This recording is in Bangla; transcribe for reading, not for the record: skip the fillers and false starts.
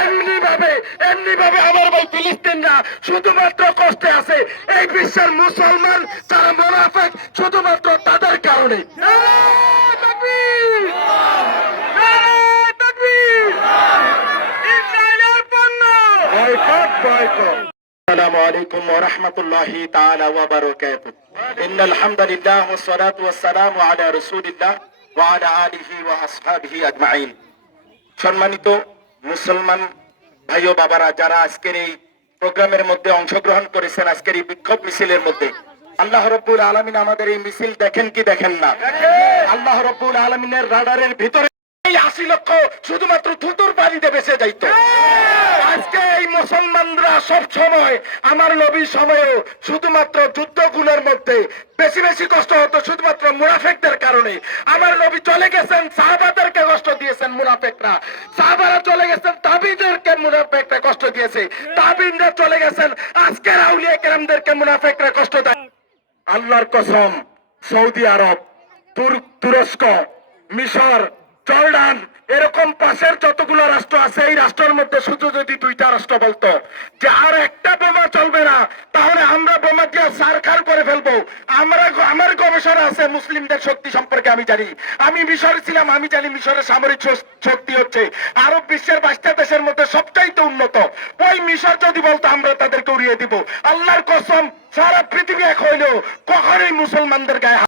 এমনি ভাবে আমার ভাই ফিলিস্তিনরা শুধুমাত্র কষ্টে আছে এই বিশ্বের মুসলমান যারা মুনাফিক শুধুমাত্র তাদের কারণে। السلام عليكم ورحمة الله تعالى وبركاته إن الحمد لله والصلاة والسلام على رسول الله وعلى آله وأصحابه أجمعين সম্মানিত মুসলমান ভাই ও বাবারা যারা আজকের এই প্রোগ্রামের মধ্যে অংশগ্রহণ করেছেন আজকের এই বিক্ষোভ মিছিলের মধ্যে আল্লাহ রাব্বুল আলামিন আমাদের এই মিছিল দেখেন কি দেখেন না আল্লাহ রাব্বুল আলামিনের রাডারের ভিতরে এই ৮০ লক্ষ শুধুমাত্র থুতুর পানিতে বেঁচে যাইতো। আজকে এই মুসলমানরা সব সময় আমার নবীর সময়েও শুধুমাত্র যুদ্ধগুলোর মধ্যে বেশি বেশি কষ্ট হতো শুধুমাত্র মুনাফিকদের কারণে। আমার নবী চলে গেছেন সাহাবাদেরকে কষ্ট দিয়েছেন মুনাফিকরা, সাহাবারা চলে গেছেন তাবিনদেরকে মুনাফিকরা কষ্ট দিয়েছে, তাবিনরা চলে গেছেন আজকের আউলিয়া কেরামদেরকে মুনাফিকরা কষ্ট দেয়। আল্লাহর কসম সৌদি আরব, তুরস্ক, মিশর, জর্ডান এরকম পাশের যতগুলো রাষ্ট্র আছে এই রাষ্ট্রের মধ্যে শুধু যদি ২টা রাষ্ট্র বলতো যে আর একটা বোমা চলবে না তাহলে আমরা বোমা দিয়ে সারখার করে ফেলবো। আমার গবেষণা আছে মুসলিমদের শক্তি সম্পর্কে আমি জানি, আমি মিশরে ছিলাম, আমি জানি মিশরের সামরিক শক্তি হচ্ছে আরব বিশ্বের ২২টা দেশের মধ্যে সবচাইতে উন্নত। ওই মিশর যদি বলতো আমরা তাদেরকে উড়িয়ে দিব। আল্লাহর কসম সারা পৃথিবী এক হইলেও কখনোই মুসলমানদের গায়ে